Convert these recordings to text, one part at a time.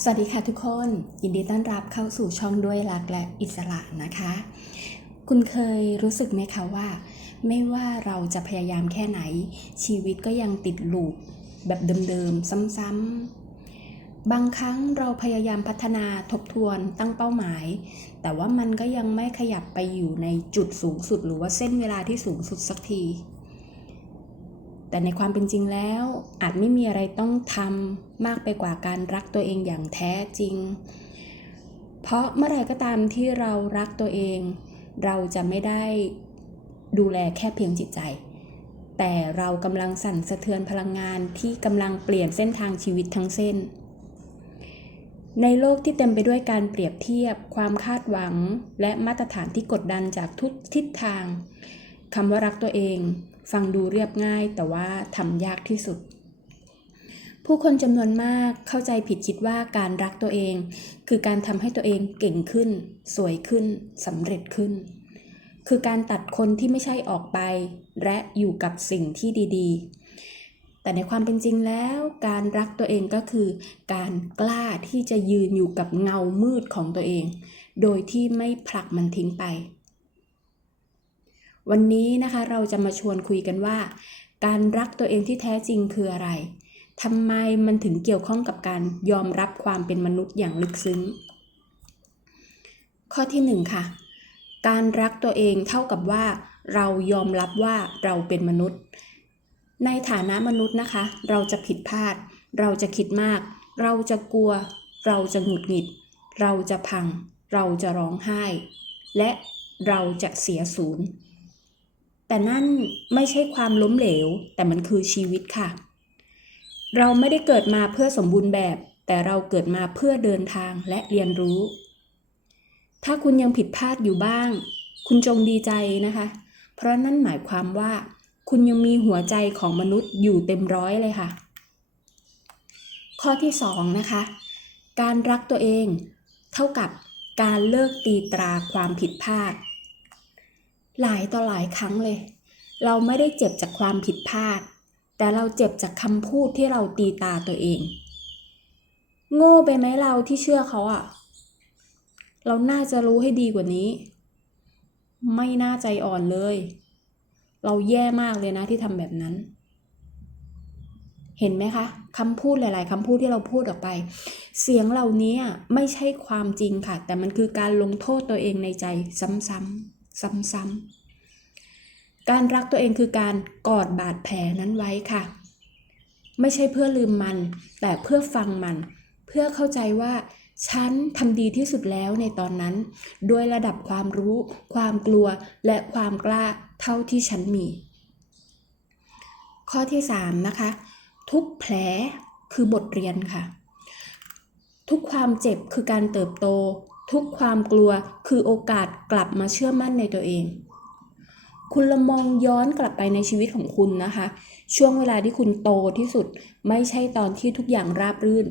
สวัสดีค่ะทุกคน ยินดีต้อนรับเข้าสู่ช่องด้วยรักและอิสระนะคะ คุณเคยรู้สึกไหมคะว่า ไม่ว่าเราจะพยายามแค่ไหน ชีวิตก็ยังติดลูปแบบเดิมๆ ซ้ำๆ บางครั้งเราพยายามพัฒนาทบทวนตั้งเป้าหมาย แต่ว่ามันก็ยังไม่ขยับไปอยู่ในจุดสูงสุดหรือว่าเส้นเวลาที่สูงสุดสักที แต่ในความเป็นจริงแล้ว อาจไม่มีอะไรต้องทำมากไปกว่าการรักตัวเองอย่างแท้จริง เพราะเมื่อไรก็ตามที่เรารักตัวเอง เราจะไม่ได้ดูแลแค่เพียงจิตใจ แต่เรากำลังสั่นสะเทือนพลังงานที่กำลังเปลี่ยนเส้นทางชีวิตทั้งเส้น ในโลกที่เต็มไปด้วยการเปรียบเทียบ ความคาดหวัง และมาตรฐานที่กดดันจากทุกทิศทางคำว่ารักตัวเอง ฟังดูเรียบง่ายแต่ว่าทำยากที่สุด ผู้คนจำนวนมากเข้าใจผิดคิดว่าการรักตัวเอง คือการทำให้ตัวเองเก่งขึ้น สวยขึ้นสำเร็จขึ้น คือการตัดคนที่ไม่ใช่ออกไป และอยู่กับสิ่งที่ดีๆ แต่ในความเป็นจริงแล้ว การรักตัวเองก็คือ การกล้าที่จะยืนอยู่กับเงามืดของตัวเอง โดยที่ไม่ผลักมันทิ้งไป วันนี้นะคะเราจะมาชวนคุยกันว่า การรักตัวเองที่แท้จริงคืออะไรทำไมมันถึงเกี่ยวข้องกับการยอมรับความเป็นมนุษย์อย่างลึกซึ้ง ข้อที่หนึ่งค่ะ การรักตัวเองเท่ากับว่า เรายอมรับว่าเราเป็นมนุษย์ ในฐานะมนุษย์นะคะ เราจะผิดพลาด เราจะคิดมาก เราจะกลัว เราจะหงุดหงิด เราจะพัง เราจะร้องไห้ และเราจะเสียศูนย์ แต่นั่นไม่ใช่ความล้มเหลว แต่มันคือชีวิตค่ะ เราไม่ได้เกิดมาเพื่อสมบูรณ์แบบ แต่เราเกิดมาเพื่อเดินทางและเรียนรู้ ถ้าคุณยังผิดพลาดอยู่บ้าง คุณจงดีใจนะคะ เพราะนั่นหมายความว่า คุณยังมีหัวใจของมนุษย์อยู่เต็มร้อยเลยค่ะ ข้อที่สองนะคะ การรักตัวเอง เท่ากับการเลิกตีตราความผิดพลาด หลายต่อหลายครั้งเลย เราไม่ได้เจ็บจากความผิดพลาด แต่เราเจ็บจากคำพูดที่เราตีตาตัวเอง โง่ไปไหมเราที่เชื่อเขาอะเราน่าจะรู้ให้ดีกว่านี้ ไม่น่าใจอ่อนเลย เราแย่มากเลยนะที่ทำแบบนั้น เห็นไหมคะคำพูดหลาย ๆคำพูดที่เราพูดออกไป เสียงเหล่านี้ไม่ใช่ความจริงค่ะ แต่มันคือการลงโทษตัวเองในใจซ้ำๆ ซ้ำๆ การรักตัวเองคือการกอดบาดแผลนั้นไว้ค่ะ ไม่ใช่เพื่อลืมมัน แต่เพื่อฟังมัน เพื่อเข้าใจว่าฉันทำดีที่สุดแล้วในตอนนั้น ด้วยระดับความรู้ ความกลัวและความกล้าเท่าที่ฉันมี ข้อที่ 3 นะคะ ทุกแผลคือบทเรียนค่ะ ทุกความเจ็บคือการเติบโต ทุกความกลัวคือโอกาสกลับมาเชื่อมั่นในตัวเอง คุณละมองย้อนกลับไปในชีวิตของคุณนะคะ ช่วงเวลาที่คุณโตที่สุด ไม่ใช่ตอนที่ทุกอย่างราบรื่น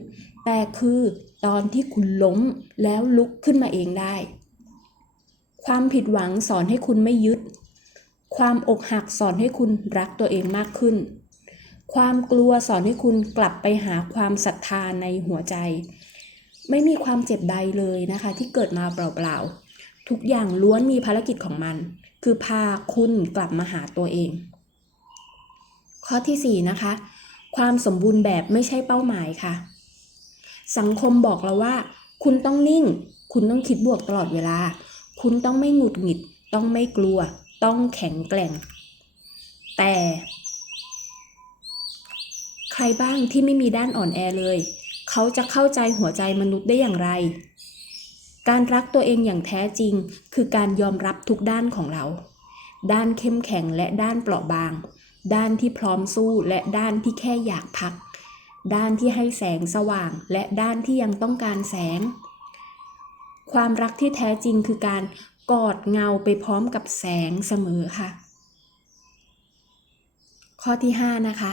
แต่คือตอนที่คุณล้มแล้วลุกขึ้นมาเองได้ ความผิดหวังสอนให้คุณไม่ยึด ความอกหักสอนให้คุณรักตัวเองมากขึ้น ความกลัวสอนให้คุณกลับไปหาความศรัทธาในหัวใจ ไม่มีความเจ็บใดเลยนะคะ ที่เกิดมาเปล่าๆ ทุกอย่างล้วนมีภารกิจของมัน คือพาคุณกลับมาหาตัวเอง ข้อที่ 4 นะคะ ความสมบูรณ์แบบไม่ใช่เป้าหมายค่ะ สังคมบอกเราว่า คุณต้องนิ่ง คุณต้องคิดบวกตลอดเวลา คุณต้องไม่หงุดหงิด ต้องไม่กลัว ต้องแข็งแกร่ง แต่ ใครบ้างที่ไม่มีด้านอ่อนแอเลย เขาจะเข้าใจหัวใจมนุษย์ได้อย่างไร การรักตัวเองอย่างแท้จริง คือการยอมรับทุกด้านของเรา ด้านเข้มแข็งและด้านเปราะบาง ด้านที่พร้อมสู้และด้านที่แค่อยากพัก ด้านที่ให้แสงสว่าง และด้านที่ยังต้องการแสง ความรักที่แท้จริงคือการกอดเงาไปพร้อมกับแสงเสมอค่ะ ข้อที่ 5 นะคะ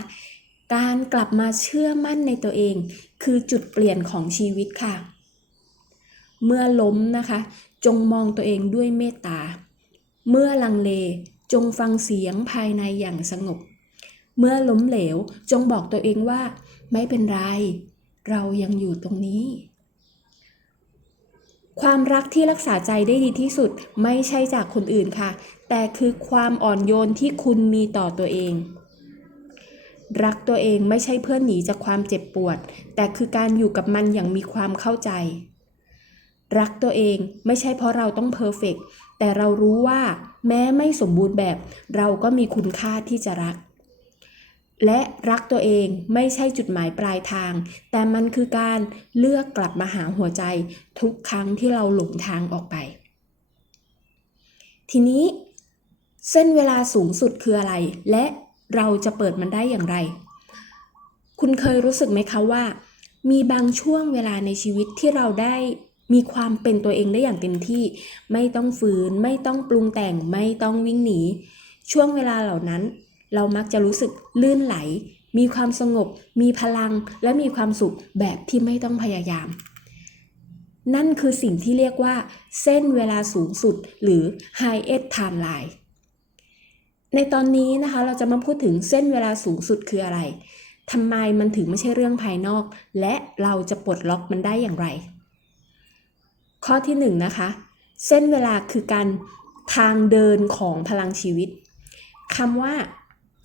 การกลับมาเชื่อมั่นในตัวเอง คือจุดเปลี่ยนของชีวิตค่ะ เมื่อล้มนะคะ จงมองตัวเองด้วยเมตตา เมื่อลังเลจงฟังเสียงภายในอย่างสงบ เมื่อล้มเหลวจงบอกตัวเองว่า ไม่เป็นไร เรายังอยู่ตรงนี้ ความรักที่รักษาใจได้ดีที่สุดไม่ใช่จากคนอื่นค่ะ แต่คือความอ่อนโยนที่คุณมีต่อตัวเอง รักตัวเองไม่ใช่เพื่อหนีจากความเจ็บปวด แต่คือการอยู่กับมันอย่างมีความเข้าใจ รักตัวเองไม่ใช่เพราะเราต้องเพอร์เฟกต์แต่เรารู้ว่าแม้ไม่สมบูรณ์แบบ เราก็มีคุณค่าที่จะรัก และรักตัวเองไม่ใช่จุดหมายปลายทาง แต่มันคือการเลือกกลับมาหาหัวใจ ทุกครั้งที่เราหลงทางออกไป ทีนี้เส้นเวลาสูงสุดคืออะไรและ เราจะเปิดมันได้อย่างไร คุณเคยรู้สึกไหมคะว่า มีบางช่วงเวลาในชีวิตที่เราได้มีความเป็นตัวเองได้อย่างเต็มที่ ไม่ต้องฝืน ไม่ต้องปรุงแต่ง ไม่ต้องวิ่งหนี ช่วงเวลาเหล่านั้น เรามักจะรู้สึกลื่นไหล มีความสงบ มีพลัง และมีความสุขแบบที่ไม่ต้องพยายาม นั่นคือสิ่งที่เรียกว่า เส้นเวลาสูงสุด หรือ High End Timeline ในตอนนี้นะคะเราจะมาพูดถึงเส้นเวลาสูงสุดคืออะไรทำไมมันถึงไม่ใช่เรื่องภายนอก และเราจะปลดล็อกมันได้อย่างไร ข้อที่1นนะคะเส้นเวลาคือการทางเดินของพลังชีวิตคำว่า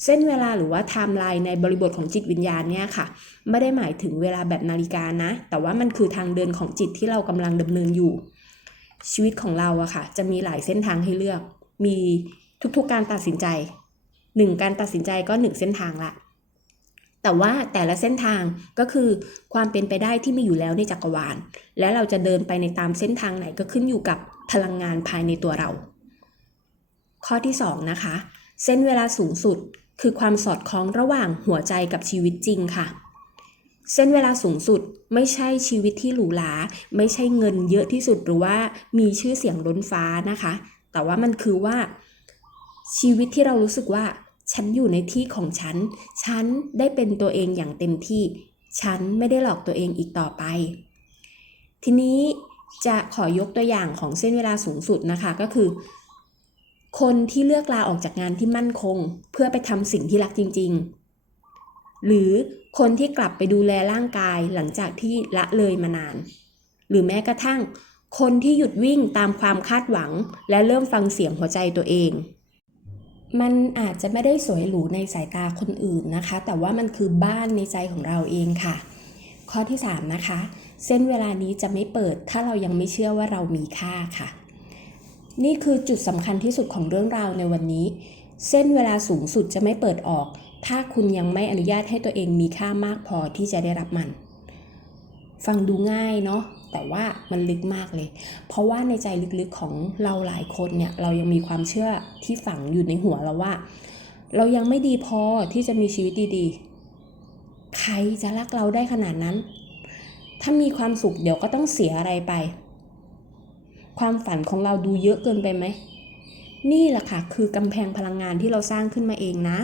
เส้นเวลาหรือว่าไทม์ไลน์ในบริบทของจิตวิญญาณเนี่ยค่ะ ไม่ได้หมายถึงเวลาแบบนาฬิกานะ แต่ว่ามันคือทางเดินของจิตที่เรากำลังดำเนินอยู่ ชีวิตของเราอะค่ะ จะมีหลายเส้นทางให้เลือก มี ทุกๆ การตัดสินใจหนึ่งการตัดสินใจก็หนึ่งเส้นทางละ แต่ว่าแต่ละเส้นทางก็คือความเป็นไปได้ที่มีอยู่แล้วในจักรวาล และเราจะเดินไปในตามเส้นทางไหนก็ขึ้นอยู่กับพลังงานภายในตัวเรา ข้อที่ 2 นะคะ เส้นเวลาสูงสุดคือความสอดคล้องระหว่างหัวใจกับชีวิตจริงค่ะ เส้นเวลาสูงสุดไม่ใช่ชีวิตที่หรูหราไม่ใช่เงินเยอะที่สุดหรือว่ามีชื่อเสียงล้นฟ้านะคะ แต่ว่ามันคือว่า ชีวิตที่เรารู้สึกว่า ฉันอยู่ในที่ของฉัน ฉันได้เป็นตัวเองอย่างเต็มที่ ฉันไม่ได้หลอกตัวเองอีกต่อไป ทีนี้จะขอยกตัวอย่างของเส้นเวลาสูงสุดนะคะก็คือ คนที่เลือกลาออกจากงานที่มั่นคง เพื่อไปทำสิ่งที่รักจริง ๆ หรือคนที่กลับไปดูแลร่างกายหลังจากที่ละเลยมานาน หรือแม้กระทั่ง คนที่หยุดวิ่งตามความคาดหวัง และเริ่มฟังเสียงหัวใจตัวเอง มันอาจจะไม่ได้สวยหรูในสายตาคนอื่นนะคะ แต่ว่ามันคือบ้านในใจของเราเองค่ะ ข้อที่ 3 นะคะ เส้นเวลานี้จะไม่เปิด ถ้าเรายังไม่เชื่อว่าเรามีค่าค่ะ นี่คือจุดสำคัญที่สุดของเรื่องราวในวันนี้ เส้นเวลาสูงสุดจะไม่เปิดออก ถ้าคุณยังไม่อนุญาตให้ตัวเองมีค่ามากพอที่จะได้รับมัน ฟังดูง่ายเนาะ แต่ว่ามันลึกมากเลย เพราะว่าในใจลึกๆของเราหลายคนเนี่ยเรายังมีความเชื่อที่ฝังอยู่ในหัวเราว่า เรายังไม่ดีพอที่จะมีชีวิตดีๆ ใครจะรักเราได้ขนาดนั้น ถ้ามีความสุขเดี๋ยวก็ต้องเสียอะไรไป ความฝันของเราดูเยอะเกินไปไหมนี่แหละค่ะคือกำแพงพลังงานที่เราสร้างขึ้นมาเองนะ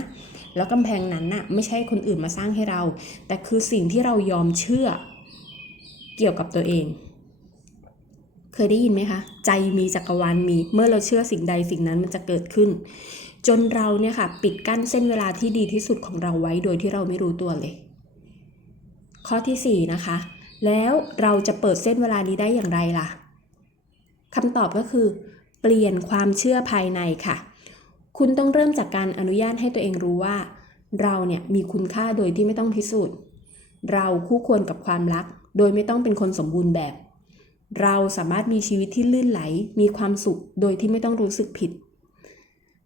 แล้วกำแพงนั้นน่ะไม่ใช่คนอื่นมาสร้างให้เรา แต่คือสิ่งที่เรายอมเชื่อ เกี่ยวกับตัวเอง เคยได้ยินไหมคะ ใจมีจักรวาลมี เมื่อเราเชื่อสิ่งใดสิ่งนั้นมันจะเกิดขึ้น จนเราเนี่ยค่ะ ปิดกั้นเส้นเวลาที่ดีที่สุดของเราไว้โดยที่เราไม่รู้ตัวเลย ข้อที่ 4 นะคะ แล้วเราจะเปิดเส้นเวลานี้ได้อย่างไรล่ะคำตอบก็คือ เปลี่ยนความเชื่อภายในค่ะ คุณต้องเริ่มจากการอนุญาตให้ตัวเองรู้ว่า เราเนี่ยมีคุณค่าโดยที่ไม่ต้องพิสูจน์ เราคู่ควรกับความรัก โดยไม่ต้องเป็นคนสมบูรณ์แบบ เราสามารถมีชีวิตที่ลื่นไหล มีความสุข โดยที่ไม่ต้องรู้สึกผิด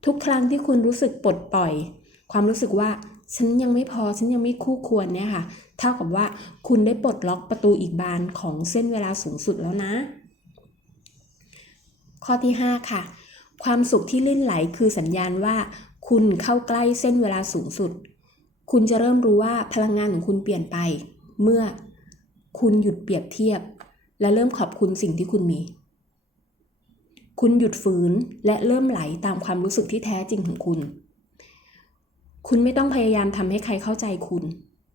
ทุกครั้งที่คุณรู้สึกปลดปล่อย ความรู้สึกว่าฉันยังไม่พอ ฉันยังไม่คู่ควรเนี่ยค่ะ เท่ากับว่าคุณได้ปลดล็อกประตูอีกบานของเส้นเวลาสูงสุดแล้วนะ ข้อที่ 5 ค่ะ ความสุขที่ลื่นไหลคือสัญญาณว่า คุณเข้าใกล้เส้นเวลาสูงสุด คุณจะเริ่มรู้ว่าพลังงานของคุณเปลี่ยนไป เมื่อ คุณหยุดเปรียบเทียบ และเริ่มขอบคุณสิ่งที่คุณมี คุณหยุดฝืนและเริ่มไหลตามความรู้สึกที่แท้จริงของคุณ คุณไม่ต้องพยายามทำให้ใครเข้าใจคุณ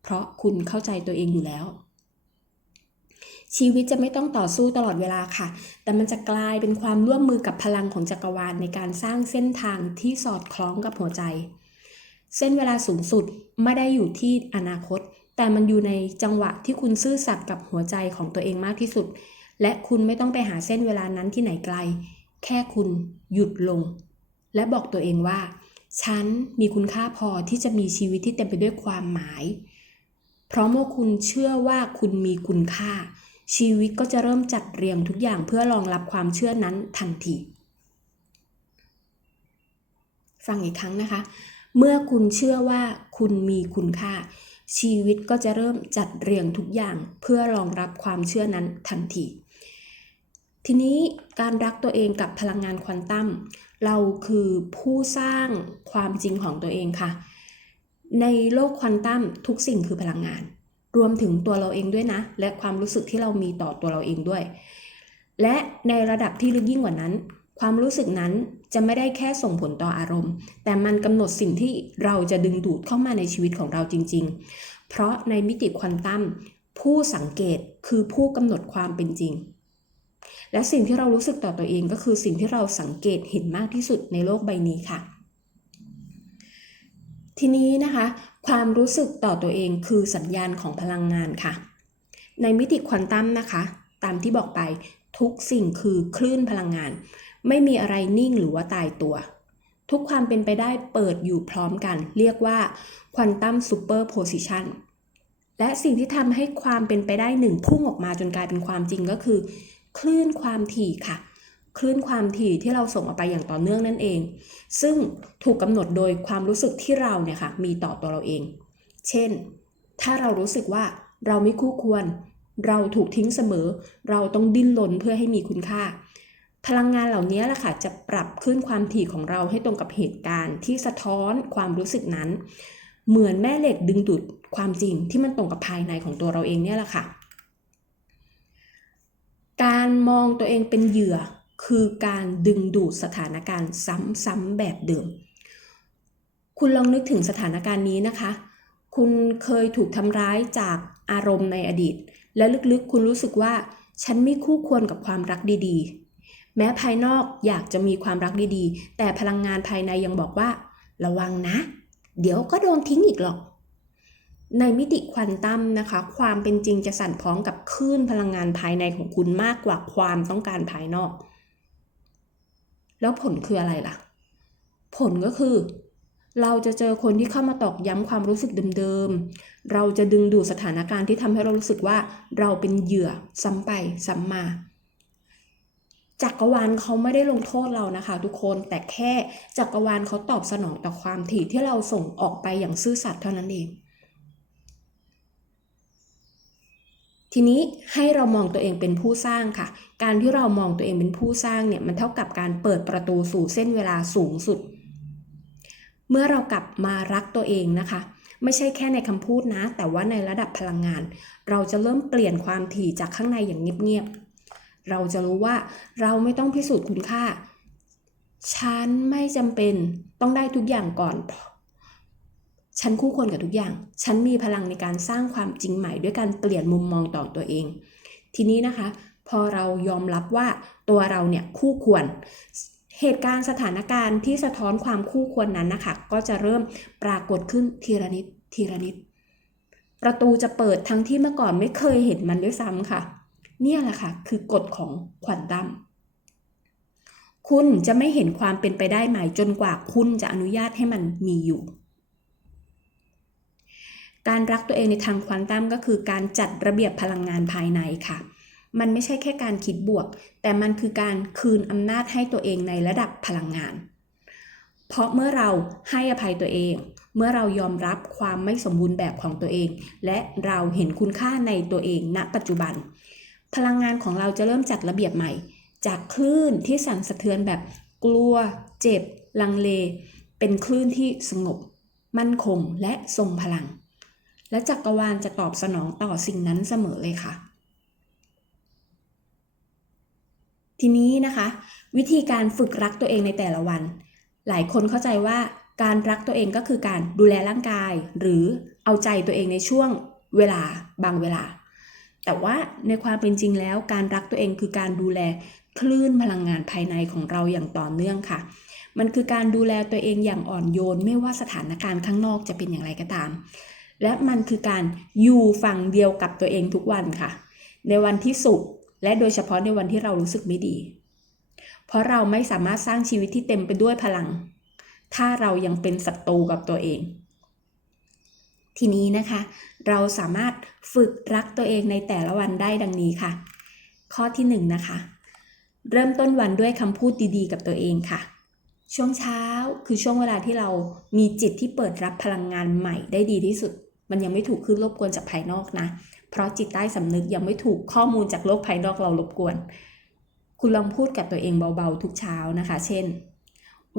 เพราะคุณเข้าใจตัวเองอยู่แล้ว ชีวิตจะไม่ต้องต่อสู้ตลอดเวลาค่ะ แต่มันจะกลายเป็นความร่วมมือกับพลังของจักรวาลในการสร้างเส้นทางที่สอดคล้องกับหัวใจ เส้นเวลาสูงสุดไม่ได้อยู่ที่อนาคต แต่มันอยู่ในจังหวะที่คุณซื่อสัตย์กับหัวใจของตัวเองมากที่สุด และคุณไม่ต้องไปหาเส้นเวลานั้นที่ไหนไกล แค่คุณหยุดลง และบอกตัวเองว่า ฉันมีคุณค่าพอที่จะมีชีวิตที่เต็มไปด้วยความหมาย เพราะเมื่อคุณเชื่อว่าคุณมีคุณค่า ชีวิตก็จะเริ่มจัดเรียงทุกอย่างเพื่อรองรับความเชื่อนั้นทันทีฟังอีกครั้งนะคะ เมื่อคุณเชื่อว่าคุณมีคุณค่า ชีวิตก็จะเริ่มจัดเรียงทุกอย่างเพื่อรองรับความเชื่อนั้นทันที ทีนี้การรักตัวเองกับพลังงานควอนตัมเราคือผู้สร้างความจริงของตัวเองค่ะ ในโลกควอนตัมทุกสิ่งคือพลังงาน รวมถึงตัวเราเองด้วยนะ และความรู้สึกที่เรามีต่อตัวเราเองด้วย และในระดับที่ลึกยิ่งกว่านั้น ความรู้สึกนั้นจะไม่ได้แค่ส่งผลต่ออารมณ์ แต่มันกำหนดสิ่งที่เราจะดึงดูดเข้ามาในชีวิตของเราจริง ๆ เพราะในมิติควอนตัมผู้สังเกตคือผู้กำหนดความเป็นจริง และสิ่งที่เรารู้สึกต่อตัวเองก็คือสิ่งที่เราสังเกตเห็นมากที่สุดในโลกใบนี้ค่ะ ทีนี้นะคะ ความรู้สึกต่อตัวเองคือสัญญาณของพลังงานค่ะ ในมิติควอนตัมนะคะ ตามที่บอกไปทุกสิ่งคือคลื่นพลังงาน ไม่มีอะไรนิ่งหรือว่าตายตัว ทุกความเป็นไปได้เปิดอยู่พร้อมกัน เรียกว่าควอนตัมซูเปอร์โพซิชันและสิ่งที่ทำให้ความเป็นไปได้หนึ่งพุ่งออกมาจนกลายเป็นความจริงก็คือ คลื่นความถี่ค่ะ คลื่นความถี่ที่เราส่งออกไปอย่างต่อเนื่องนั่นเอง ซึ่งถูกกำหนดโดยความรู้สึกที่เราเนี่ยค่ะมีต่อตัวเราเอง เช่น ถ้าเรารู้สึกว่าเราไม่คู่ควร เราถูกทิ้งเสมอ เราต้องดิ้นรนเพื่อให้มีคุณค่า พลังงานเหล่านี้แหละค่ะจะปรับขึ้นความถี่ของเราให้ตรงกับเหตุการณ์ที่สะท้อนความรู้สึกนั้น เหมือนแม่เหล็กดึงดูดความจริงที่มันตรงกับภายในของตัวเราเองเนี่ยแหละค่ะ การมองตัวเองเป็นเหยื่อคือการดึงดูดสถานการณ์ซ้ำๆแบบเดิม คุณลองนึกถึงสถานการณ์นี้นะคะ คุณเคยถูกทำร้ายจากอารมณ์ในอดีต และลึกๆ คุณรู้สึกว่า ฉันไม่คู่ควรกับความรักดีๆ แม้ภายนอกอยากจะมีความรักดีๆ แต่พลังงานภายในยังบอกว่า ระวังนะ เดี๋ยวก็โดนทิ้งอีกหรอก ในมิติควอนตัมนะคะ ความเป็นจริงจะสั่นพ้องกับคลื่นพลังงานภายในของคุณมากกว่าความต้องการภายนอก แล้วผลคืออะไรล่ะ ผลก็คือเราจะเจอคนที่เข้ามาตอกย้ำความรู้สึกเดิมๆ เราจะดึงดูดสถานการณ์ที่ทำให้เรารู้สึกว่าเราเป็นเหยื่อซ้ำไปซ้ำมา จักรวาลเขาไม่ได้ลงโทษเรานะคะ ทุกคนแต่แค่จักรวาลเขาตอบสนองต่อความถี่ที่เราส่งออกไปอย่างซื่อสัตย์เท่านั้นเอง ทีนี้ให้เรามองตัวเองเป็นผู้สร้างค่ะ การที่เรามองตัวเองเป็นผู้สร้างเนี่ยมันเท่ากับการเปิดประตูสู่เส้นเวลาสูงสุด เมื่อเรากลับมารักตัวเองนะคะไม่ใช่แค่ในคำพูดนะ แต่ว่าในระดับพลังงาน เราจะเริ่มเปลี่ยนความถี่จากข้างในอย่างเงียบๆ เราจะรู้ว่าเราไม่ต้องพิสูจน์คุณค่า ฉันไม่จำเป็นต้องได้ทุกอย่างก่อน ฉันคู่ควรกับทุกอย่าง ฉันมีพลังในการสร้างความจริงใหม่ด้วยการเปลี่ยนมุมมองต่อตัวเอง ทีนี้นะคะ พอเรายอมรับว่าตัวเราเนี่ยคู่ควรเหตุการณ์สถานการณ์ที่สะท้อนความคู่ควรนั้นนะคะ ก็จะเริ่มปรากฏขึ้นทีละนิดทีละนิด ประตูจะเปิดทั้งที่เมื่อก่อนไม่เคยเห็นมันด้วยซ้ำค่ะ เนี่ยแหละค่ะ คือกฎของควอนตัมคุณจะไม่เห็นความเป็นไปได้ใหม่จนกว่าคุณจะอนุญาตให้มันมีอยู่ การรักตัวเองในทางควอนตัมก็คือการจัดระเบียบพลังงานภายในค่ะ มันไม่ใช่แค่การคิดบวก แต่มันคือการคืนอำนาจให้ตัวเองในระดับพลังงาน เพราะเมื่อเราให้อภัยตัวเอง เมื่อเรายอมรับความไม่สมบูรณ์แบบของตัวเอง และเราเห็นคุณค่าในตัวเองณปัจจุบัน พลังงานของเราจะเริ่มจัดระเบียบใหม่ จากคลื่นที่สั่นสะเทือนแบบกลัว เจ็บ ลังเล เป็นคลื่นที่สงบ มั่นคงและทรงพลัง และจักรวาลจะตอบสนองต่อสิ่งนั้นเสมอเลยค่ะ ทีนี้นะคะ วิธีการฝึกรักตัวเองในแต่ละวัน หลายคนเข้าใจว่าการรักตัวเองก็คือการดูแลร่างกาย หรือเอาใจตัวเองในช่วงเวลาบางเวลา แต่ว่าในความเป็นจริงแล้วการรักตัวเองคือการดูแลคลื่นพลังงานภายในของเราอย่างต่อเนื่องค่ะ มันคือการดูแลตัวเองอย่างอ่อนโยน ไม่ว่าสถานการณ์ข้างนอกจะเป็นอย่างไรก็ตาม และมันคือการอยู่ฝั่งเดียวกับตัวเองทุกวันค่ะ ในวันที่สุขและโดยเฉพาะในวันที่เรารู้สึกไม่ดี เพราะเราไม่สามารถสร้างชีวิตที่เต็มไปด้วยพลัง ถ้าเรายังเป็นศัตรูกับตัวเอง ทีนี้นะคะ เราสามารถฝึกรักตัวเองในแต่ละวันได้ดังนี้ค่ะ ข้อที่หนึ่งนะคะ เริ่มต้นวันด้วยคำพูดดีๆ กับตัวเองค่ะ ช่วงเช้าคือช่วงเวลาที่เรามีจิตที่เปิดรับพลังงานใหม่ได้ดีที่สุด มันยังไม่ถูกขึ้นรบกวนจากภายนอกนะ เพราะจิตใต้สำนึกยังไม่ถูกข้อมูลจากโลกภายนอกเรารบกวน คุณลองพูดกับตัวเองเบาๆ ทุกเช้านะคะ เช่น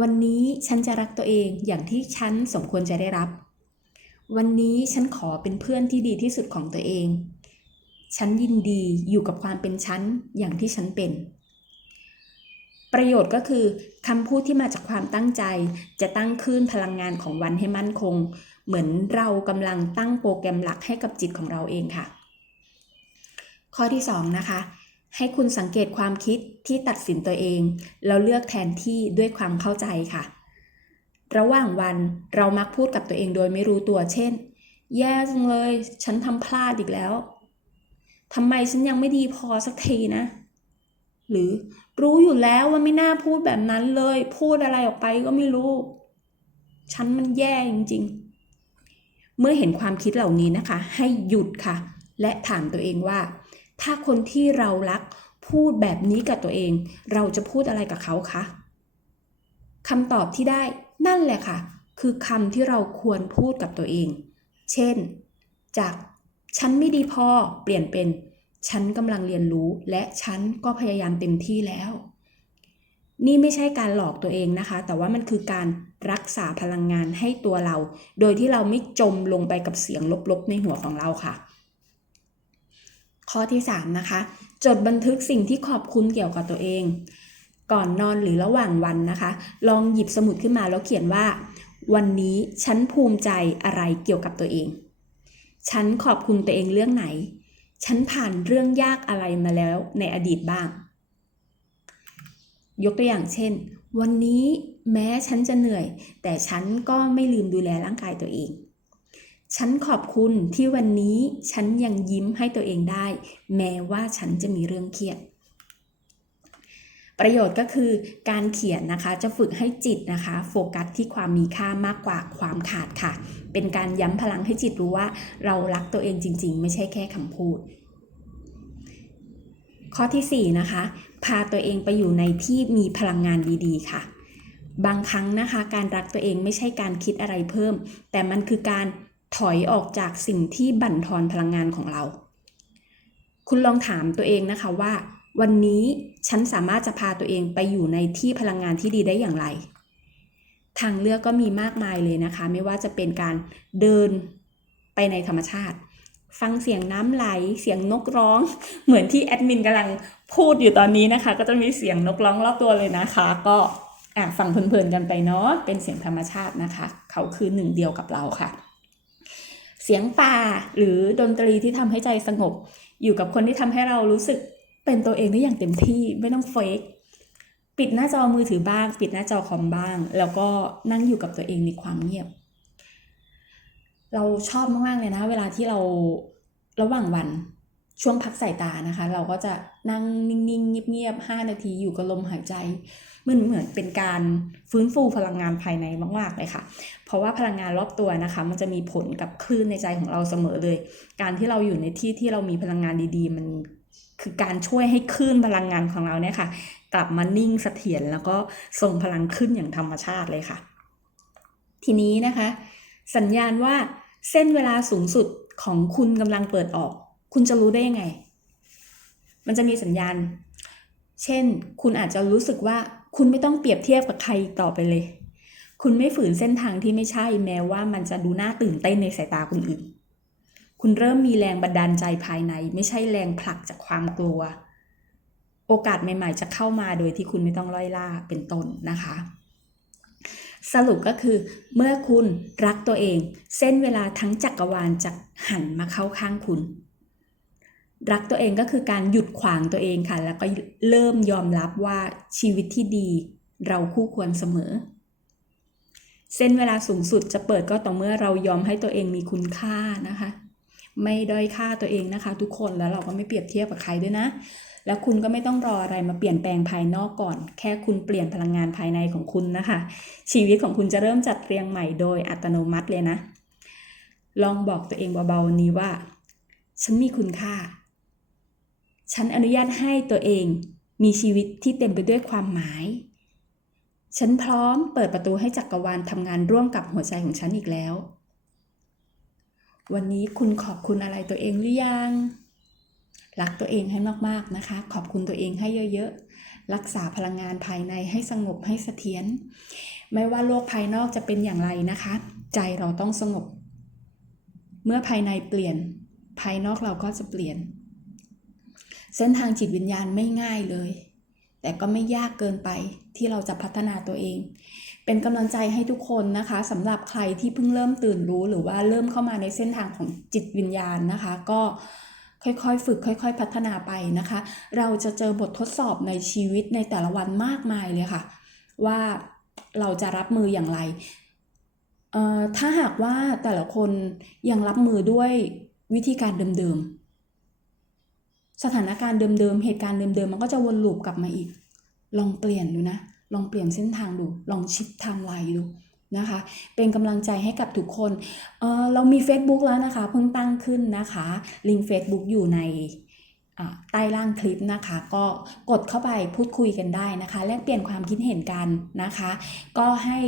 วันนี้ฉันจะรักตัวเองอย่างที่ฉันสมควรจะได้รับ วันนี้ฉันขอเป็นเพื่อนที่ดีที่สุดของตัวเอง ฉันยินดีอยู่กับความเป็นฉันอย่างที่ฉันเป็น ประโยชน์ก็คือคำพูดที่มาจากความตั้งใจ จะตั้งคลื่นพลังงานของวันให้มั่นคง เหมือนเรากำลังตั้งโปรแกรมหลักให้กับจิตของเราเองค่ะ ข้อที่2นะคะให้คุณสังเกตความคิดที่ตัดสินตัวเอง แล้วเลือกแทนที่ด้วยความเข้าใจค่ะ ระหว่างวันเรามักพูดกับตัวเองโดยไม่รู้ตัว เช่น แย่จังเลย ฉันทำพลาดอีกแล้วทำไมฉันยังไม่ดีพอสักทีนะ หรือรู้อยู่แล้วว่าไม่น่าพูดแบบนั้นเลย พูดอะไรออกไปก็ไม่รู้ ฉันมันแย่จริง ๆ เมื่อเห็นความคิดเหล่านี้นะคะ ให้หยุดค่ะ และถามตัวเองว่า ถ้าคนที่เรารักพูดแบบนี้กับตัวเอง เราจะพูดอะไรกับเขาคะ คำตอบที่ได้นั่นแหละค่ะ คือคำที่เราควรพูดกับตัวเอง เช่น จากฉันไม่ดีพอเปลี่ยนเป็น ฉันกำลังเรียนรู้และฉันก็พยายามเต็มที่แล้ว นี่ไม่ใช่การหลอกตัวเองนะคะ แต่ว่ามันคือการรักษาพลังงานให้ตัวเรา โดยที่เราไม่จมลงไปกับเสียงลบๆ ในหัวของเราค่ะ ข้อที่ 3 นะคะ จดบันทึกสิ่งที่ขอบคุณเกี่ยวกับตัวเอง ก่อนนอนหรือระหว่างวันนะคะ ลองหยิบสมุดขึ้นมาแล้วเขียนว่า วันนี้ฉันภูมิใจอะไรเกี่ยวกับตัวเอง ฉันขอบคุณตัวเองเรื่องไหน ฉันผ่านเรื่องยากอะไรมาแล้วในอดีตบ้าง ยกตัวอย่างเช่น วันนี้แม้ฉันจะเหนื่อย แต่ฉันก็ไม่ลืมดูแลร่างกายตัวเอง ฉันขอบคุณที่วันนี้ฉันยังยิ้มให้ตัวเองได้ แม้ว่าฉันจะมีเรื่องเครียด ประโยชน์ก็คือการเขียนนะคะจะฝึกให้จิตนะคะ โฟกัสที่ความมีค่ามากกว่าความขาดค่ะ เป็นการย้ำพลังให้จิตรู้ว่า เรารักตัวเองจริง ๆ ไม่ใช่แค่คำพูด ข้อที่ 4 นะคะ พาตัวเองไปอยู่ในที่มีพลังงานดีๆ ค่ะ บางครั้งนะคะการรักตัวเองไม่ใช่การคิดอะไรเพิ่ม แต่มันคือการถอยออกจากสิ่งที่บั่นทอนพลังงานของเรา คุณลองถามตัวเองนะคะว่า วันนี้ฉันสามารถจะพาตัวเองไปอยู่ในที่พลังงานที่ดีได้อย่างไร ทางเลือกก็มีมากมายเลยนะคะ ไม่ว่าจะเป็นการเดินไปในธรรมชาติ ฟังเสียงน้ำไหล เสียงนกร้อง เหมือนที่แอดมินกำลังพูดอยู่ตอนนี้นะคะ ก็จะมีเสียงนกร้องรอบตัวเลยนะคะ ก็อะฟังเพลินๆกันไปเนาะ เป็นเสียงธรรมชาตินะคะ เขาคือหนึ่งเดียวกับเราค่ะ เสียงป่าหรือดนตรีที่ทำให้ใจสงบ อยู่กับคนที่ทำให้เรารู้สึก เป็นตัวเองได้อย่างเต็มที่ไม่ต้องเฟกปิดหน้าจอมือถือบ้าง ปิดหน้าจอคอมบ้าง แล้วก็นั่งอยู่กับตัวเองในความเงียบ เราชอบมากๆเลยนะ เวลาที่เราระหว่างวันช่วงพักสายตานะคะ เราก็จะนั่งนิ่งๆเงียบๆ5นาทีอยู่กับลมหายใจมันเหมือนเป็นการฟื้นฟูพลังงานภายในมากๆเลยค่ะ เพราะว่าพลังงานรอบตัวนะคะ มันจะมีผลกับคลื่นในใจของเราเสมอเลย การที่เราอยู่ในที่ที่เรามีพลังงานดี ๆ มัน คือการช่วยให้คลื่นพลังงานของเราเนี่ยค่ะ กลับมานิ่งเสถียรแล้วก็ทรงพลังขึ้นอย่างธรรมชาติเลยค่ะ ทีนี้นะคะ สัญญาณว่าเส้นเวลาสูงสุดของคุณกำลังเปิดออก คุณจะรู้ได้ยังไง มันจะมีสัญญาณ เช่น คุณอาจจะรู้สึกว่าคุณไม่ต้องเปรียบเทียบกับใครต่อไปเลย คุณไม่ฝืนเส้นทางที่ไม่ใช่แม้ว่ามันจะดูน่าตื่นเต้นในสายตาคนอื่น คุณเริ่มมีแรงบันดาลใจภายใน ไม่ใช่แรงผลักจากความกลัว โอกาสใหม่ ๆ จะเข้ามาโดยที่คุณไม่ต้องล่อยล่าเป็นต้นนะคะ สรุปก็คือ เมื่อคุณรักตัวเอง เส้นเวลาทั้งจักรวาลจะหันมาเข้าข้างคุณ รักตัวเองก็คือการหยุดขวางตัวเองค่ะ แล้วก็เริ่มยอมรับว่าชีวิตที่ดี เราคู่ควรเสมอเส้นเวลาสูงสุดจะเปิดก็ต่อเมื่อเรายอมให้ตัวเองมีคุณค่านะคะ ไม่ด้อยค่าตัวเองนะคะ ทุกคนแล้วเราก็ไม่เปรียบเทียบกับใครด้วยนะ แล้วคุณก็ไม่ต้องรออะไรมาเปลี่ยนแปลงภายนอกก่อน แค่คุณเปลี่ยนพลังงานภายในของคุณนะคะ ชีวิตของคุณจะเริ่มจัดเรียงใหม่โดยอัตโนมัติเลยนะ ลองบอกตัวเองเบาๆนนี้ว่า ฉันมีคุณค่า ฉันอนุญาตให้ตัวเองมีชีวิตที่เต็มไปด้วยความหมาย ฉันพร้อมเปิดประตูให้จักรวาลทำงานร่วมกับหัวใจของฉันอีกแล้ว วันนี้คุณขอบคุณอะไรตัวเองหรือยังรักตัวเองให้มากๆนะคะ ขอบคุณตัวเองให้เยอะๆ รักษาพลังงานภายในให้สงบให้เสถียรไม่ว่าโลกภายนอกจะเป็นอย่างไรนะคะ ใจเราต้องสงบ เมื่อภายในเปลี่ยน ภายนอกเราก็จะเปลี่ยน เส้นทางจิตวิญญาณไม่ง่ายเลย แต่ก็ไม่ยากเกินไปที่เราจะพัฒนาตัวเอง เป็นกำลังใจให้ทุกคนนะคะสำหรับใครที่เพิ่งเริ่มตื่นรู้หรือว่าเริ่มเข้ามาในเส้นทางของจิตวิญญาณนะคะ ก็ค่อยๆ ฝึก ค่อย ๆ พัฒนาไปนะคะ เราจะเจอบททดสอบในชีวิตในแต่ละวันมากมายเลยค่ะ ว่าเราจะรับมืออย่างไรเอ่อถ้าหากว่าแต่ละคนยังรับมือด้วยวิธีการเดิมๆ สถานการณ์เดิมๆ เหตุการณ์เดิมๆ มันก็จะวนลูปกลับมาอีก ลองเปลี่ยนดูนะ ลองเปลี่ยนเส้นทางดู ลองชิปไทม์ไลน์ดูนะคะ เป็นกำลังใจให้กับทุกคนเเรามี Facebook แล้วนะคะ เพิ่งตั้งขึ้นนะคะ ลิงก์ Facebook อยู่ในใต้ล่างคลิปนะคะ ก็กดเข้าไปพูดคุยกันได้นะคะ แลกเปลี่ยนความคิดเห็นกันนะคะ ก็ให้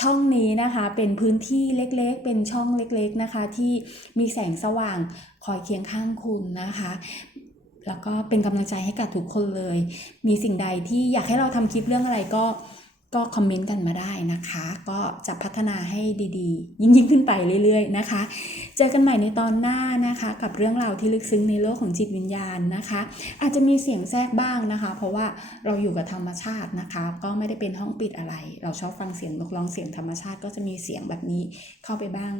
ช่องนี้นะคะเป็นพื้นที่เล็กๆ เป็นช่องเล็กๆนะคะ ที่มีแสงสว่างคอยเคียงข้างคุณนะคะ แล้วก็เป็นกำลังใจให้กับทุกคนเลย มีสิ่งใดที่อยากให้เราทำคลิปเรื่องอะไรก็ก็คอมเมนต์กันมาได้นะคะ ก็จะพัฒนาให้ดีๆ ยิ่งยิ่งขึ้นไปเรื่อยๆนะคะ เจอกันใหม่ในตอนหน้านะคะ กับเรื่องราวที่ลึกซึ้งในโลกของจิตวิญญาณนะคะ อาจจะมีเสียงแทรกบ้างนะคะ เพราะว่าเราอยู่กับธรรมชาตินะคะ ก็ไม่ได้เป็นห้องปิดอะไร เราชอบฟังเสียงนกร้องเสียงธรรมชาติก็จะมีเสียงแบบนี้เข้าไปบ้าง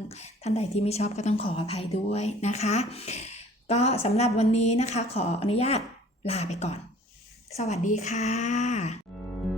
ท่านใดที่ไม่ชอบก็ต้องขออภัยด้วยนะคะ ก็สำหรับวันนี้นะคะ ขออนุญาตลาไปก่อน สวัสดีค่ะ